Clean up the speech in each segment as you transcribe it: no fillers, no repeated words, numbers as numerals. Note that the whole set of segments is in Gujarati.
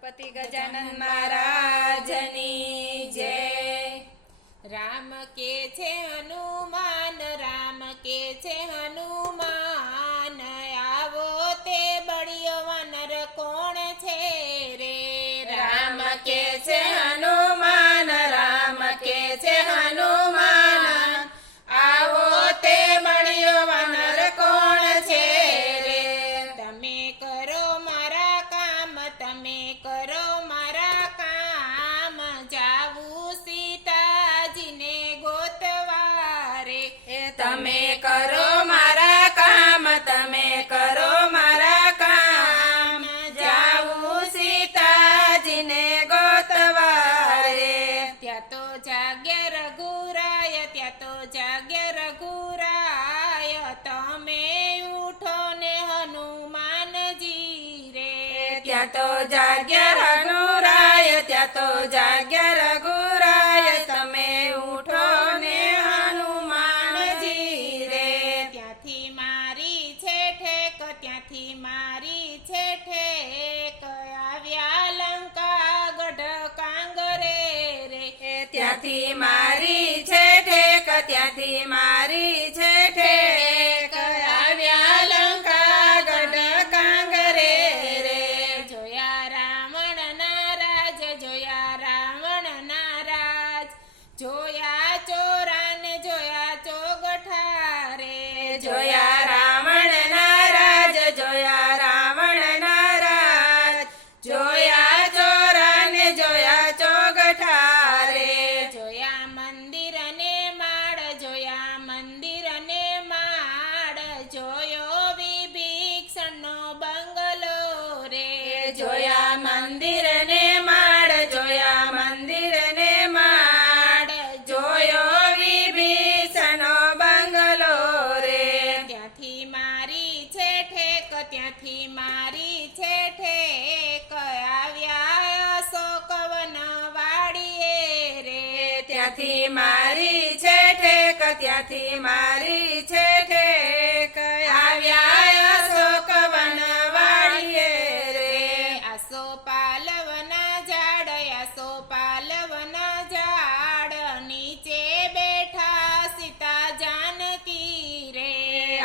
ગણપતિ ગજાનન મહારાજની જય। રામ કે છે હનુમાન, રામ કે છે હનુમાન, આવો તે બળિયો વાનર કોણ છે રે। રામ કે છે હનુમાન, રામ કે છે હનુમાન, આવો તે બળિયો વાનર કોણ છે રે। તમે કરો મારા કામ, તમે કરો મારા કામ, જાવું સીતાજીને ગોતવા રે। તમે કરો મારા કામ, તમે કરો મારા કામ, જાવું સીતાજીને ગોતવા રે। ત્યાં તો જાગ્યા રઘુરાય, ત્યાં તો જાગ્યા રઘુરાય, તમે ઉઠો ને હનુમાનજી રે। ત્યાં તો જાગ્યા રઘુરાય, ત્યાં તો જાગ્યા રઘુરાય, તમે ઉઠો ને હનુમાનજી રે। ત્યાંથી મારી છે ઠેક, ત્યાંથી મારી છે ઠેક, આવ્યા લંકા ગઢ કાંગરે રે। ત્યાંથી મારી છે ઠેક, ત્યાંથી મારી છે ઠેક, આવ્યા લંકા ગઢ કાંગરે રે। જોયા રાવણ નારાજ, જોયા રાવણ નારાજ, જોયા ચોરાને જોયા ચોગઠા રે। જોયા રાવણ નારાજ, જોયા રાવણ નારાજ, જોયા ચોરાને જોયા ચોગઠા રે। જોયા મંદિર ને માળ, જોયા મંદિર ને માળ, જોયો વિભીષણનો બંગલો રે। જોયા મંદિર ને માળ, જોયા મંદિર ને માળ, જોયો વિભીષણનો બંગલો રે। ત્યાંથી મારી છે ઠેક, ત્યાંથી મારી છે ઠેક, આવ્યા અશોકવન વાડીએ રે। ત્યાંથી મારી છે ઠેક, ત્યાંથી મારી છે ઠેક, આવ્યા અશોકવન વાડીએ રે। આસો પાલવના ઝાડ, આસો પાલવના ઝાડ, નીચે બેઠા સીતા જાનકી રે।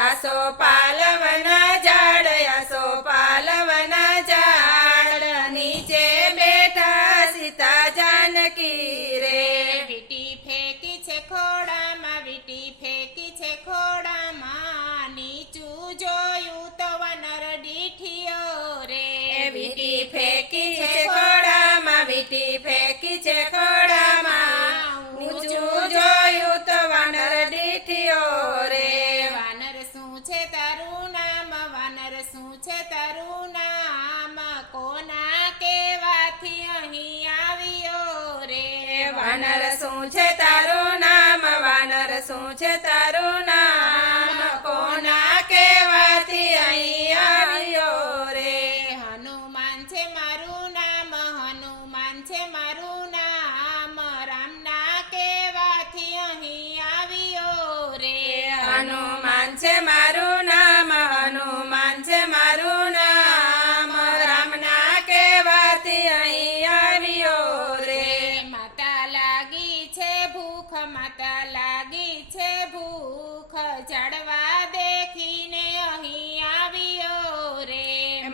આસો પાલવના ઝાડ, આસો પાલવના ઝાડ, નીચે બેઠા સીતા જાનકી રે। વીટી ફેંકી છે ખોડામાં, વીટી ફેંકી છે ખોડામાં, નીચું જોયું તો વાનર ડીઠિયો રે। વીટી ફેંકી છે ખોડામાં, વીટી ફેંકી છે ખોડામાં, ઊંચું જોયું તો વાનર દીઠિયો રે। વાનર શું છે તારું નામ, વાનર શું છે તારું નામ, કોના કેવાથી અહીં આવ્યો રે। વાનર શું છે તારું નામ, વાનર શું છે તારું નામ, કોના કેવાથી અહીં આવ્યો રે। હનુમાન છે મારું નામ, હનુમાન છે મારું નામ, રામના કેવાથી અહીં આવ્યો રે। હનુમાન છે મારું નામ, હનુમાન છે મારું નામ, રામના કેવાથી અહીં આવ્યો રે। માતા લાગી છે ભૂખ, માતા લાગી છે ભૂખ, ઝાડવા દેખીને અહીં આવ્યો રે।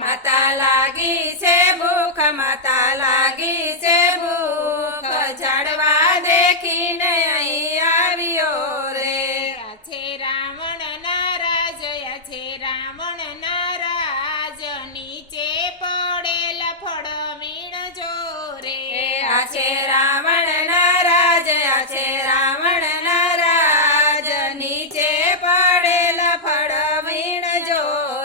માતા લાગી છે ભૂખ, માતા લાગી છે ભૂખ, ઝાડવા દેખીને અહીં આવ્યો રે। આ છે રાવણ નારાજ, આ છે રાવણ નારાજ, નીચે પડેલ ફળ વીણજો રે। આ છે રાવણ નારાજ, આ છે રાવણ નારાજ, નીચે પડેલ ફળ વીણજો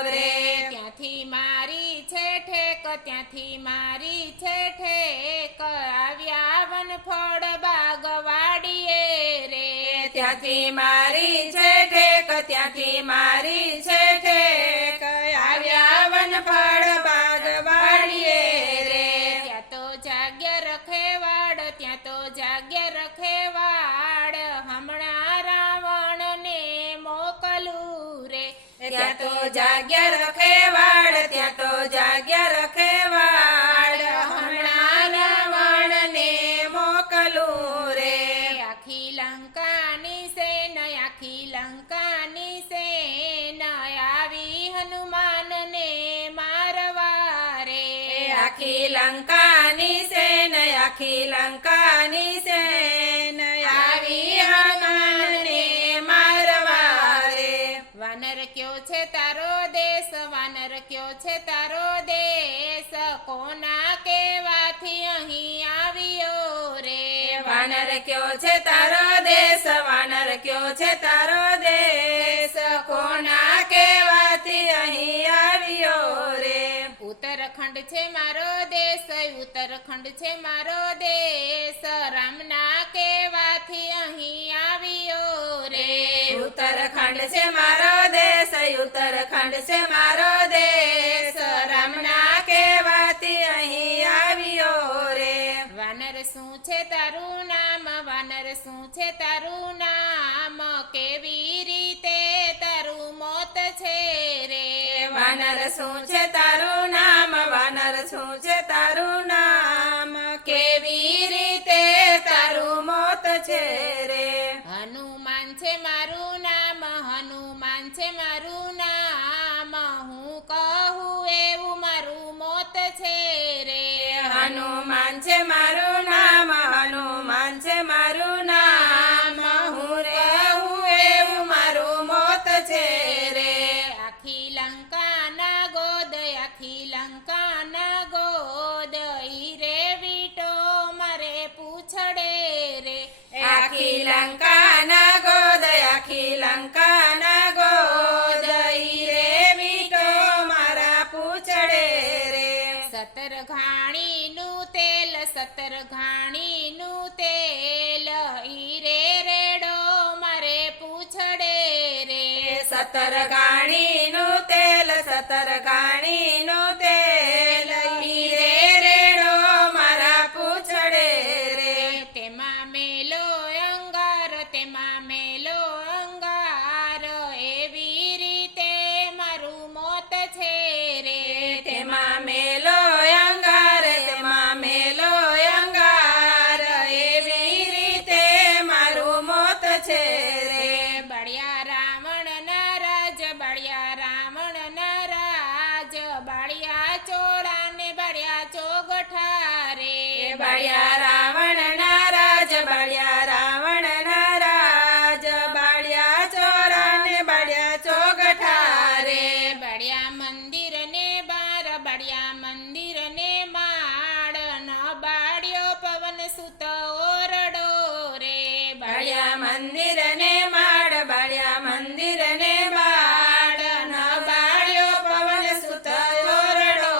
રે। ત્યાંથી મારી છે ઠેક, ત્યાંથી મારી છે ઠેક, આવ્યા વનફળ બાગ વાડીએ રે। ત્યાંથી મારી છે ઠેક, ત્યાંથી મારી છે ઠેક, આવ્યા વનફળ બાગ વાડીએ રે। ત્યાં તો જાગ્યા રખેવાડ, ત્યાં તો જાગ્યા રખેવાડ, હમણાં રાવણને મોકલું રે। ત્યાં તો જાગ્યા રખેવાડ, ત્યાં તો જાગ્યા રખેવાડ, આખી લંકાની સેન આખી લંકાની સેન આવી હનુમાનને મારવા રે. વાનર કયો છે તારો દેશ, વાનર કયો છે તારો દેશ, કોના કેવાથી અહીં આવ્યો રે. વાનર કયો છે તારો દેશ, વાનર કયો છે તારો દેશ, કોના કેવાથી અહીં આવ્યો રે. ઉત્તરખંડ છે મારો દેશ, ઉત્તરખંડ છે મારો દેશ, રામના કેવાથી અહીં આવ્યો રે. ઉત્તરખંડ છે મારો દેશ, ઉત્તરખંડ છે મારો દેશ, રામના કેવાથી અહીં આવ્યો રે. વાનર શું છે તારું નામ, વાનર શું છે તારું નામ, કેવી રીતે તારું મોત છે રે. વાનર શું છે તારું નામ, વાનર શું છે તારું નામ, કેવી રીતે તારું મોત છે રે. હનુમાન છે મારું નામ, હનુમાન છે મારું નામ, હું કહું એવું મારું મોત છે રે. હનુમાન છે મારું નામ, હનુમાન છે મારું નામ, હું રહું એવું મારું મોત છે રે. આખી લંકાના ગોદ, આખી લંકાના ગોદ, ઈ રે વીટો મારે પૂછડે રે. આખી લંકાના ગોદ, આખી લંકાના ગોદ, ઈ રે વીટો મારા પૂછડે રે. 17 ઘાણીનું તેલ, 17 ઘાણીનું તેલ, ઈ રે રેડો મારે પૂછડે રે. 17 ઘાણીનું તેલ, 17 ઘાણીનું તેલ, ઈ રે રેડો મારા પૂછડે રે. તેમાં મેલો અંગાર, તેમાં મેલો અંગાર, એવી રીતે મારું મોત છે રે. તેમાં મેલો અંગાર, તેમાં મેલો અંગાર, એવી રીતે મારું મોત છે રે. બળ્યા રાવણના રાજ, બળ્યા રાવણના રાજ, બળ્યા ચોરાને બળ્યા ચોગઠા રે. બળ્યા રાવણના રાજ, બળ્યા રાવણના રાજ, બળ્યા ચોરાને બળ્યા ચોગઠા રે. બળ્યા મંદિરને બાર, બળ્યા મંદિરને માળ, ન બાળ્યો પવન સુત ઓરડો રે. બળ્યા મંદિરને માડ, બળ્યા મંદિરને બાળ, ન બાળ્યો પવન સુત ઓરડો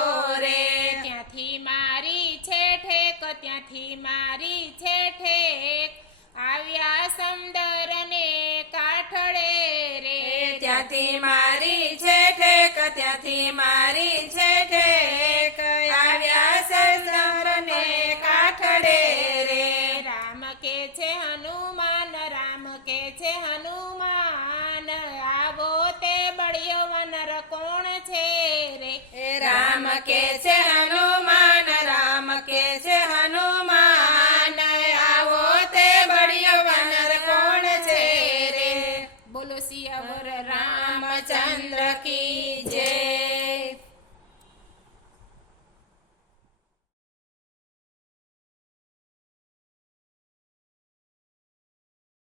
રે. ત્યાંથી મારી છે ઠેક, ત્યાંથી મારી છે ઠેક, આવ્યા સમદર ને કાઠડે રે. ત્યાંથી મારી છે ઠેક, ત્યાંથી મારી છે